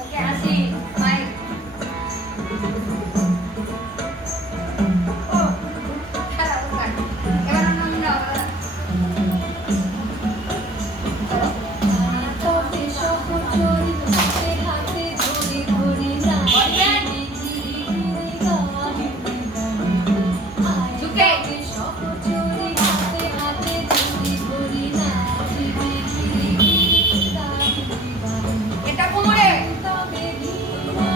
ওকে আসি বাই। ও খারাপ কাট এবার নাম নাও। তবে সহচরী হাতে হাতে ধরে ধরে নাচি ঝুঁকে সহচরী হাতে হাতে ধরে ধরে নাচি এটা কোমরে তবে ঘৃণা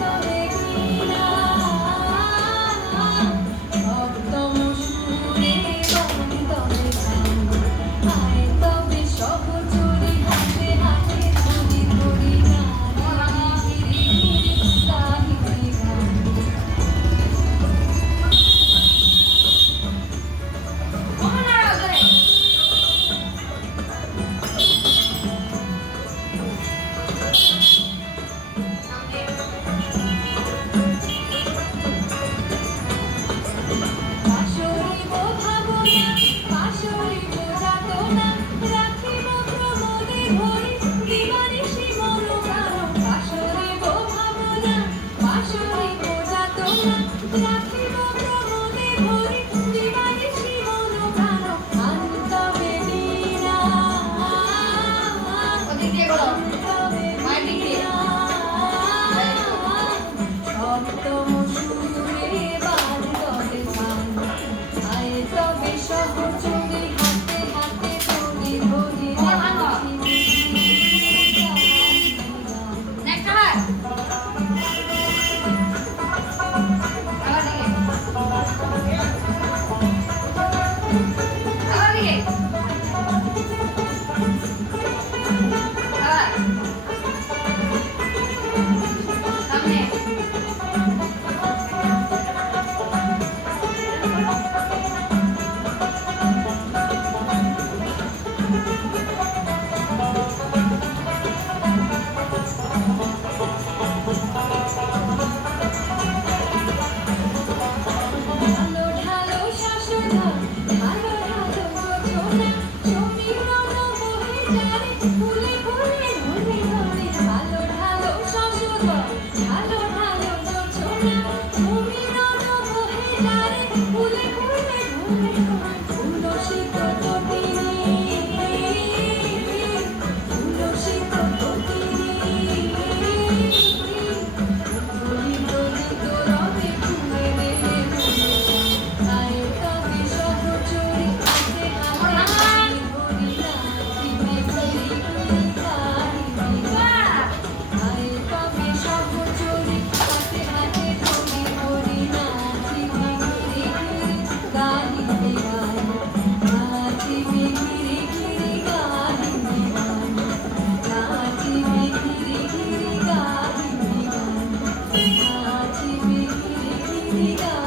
তবে ঘৃণা সপ্তম সুরে বন্দরে আয় তবে সহচরী হাতে হাতে ধরে ধরে নাচি সাহিত্যে গান কোমর নাড়াও ধরে। পাশরিব ভাবনা পাশরিব যাতনা রাখিব প্রমোদে ভরি দিবানিশি মন প্রাণ পাশরিব ভাবনা পাশরিব যাতনা রাখিব প্রমোদে ভরি দিবানিশি মন প্রাণ আন্তবে বীণা ওদিক দিয়ে করো আন্তবে মায়ের দিক দিয়ে। সপ্তম সুরে বাঁধবে গান আয় তবে সহচরী হাতে হাতে ধরে ধরে কোমর ভাঙো। নাচি নেক্সট আবার আবার দিকে আবার দিকে আবার সামনে ঢালো ঢালো শাসধর ঢালো ঢালো যোজনা সমীরণ বহে যারে ফুলে ফুলে ধরে ধরে ঢালো ঢালো শাসধর ঢালো ঢালো যোজনা সমীরণ বহে যারে ফুলে ফুলে ধরে ধরে উলসিত তটিনী উলসিত তটিনী দলিত দলিত রবে ফুলে দেবে আয় তবে সহচরী হাতে হাতে ধরি নাচিবে ঘুরি ঘুরি গাহিবে আয় তবে সহচরী হাতে হাতে ধরি ধরি নাচিবে ঘুরি ঘুরি গাহিবে গান নাচিবে ঘুরি ঘুরি গাহিবে গান নাচিবে ঘুরি ঘুরি গাহিবে গান নাচিবে ঘুরি ঘুরি গাহিবে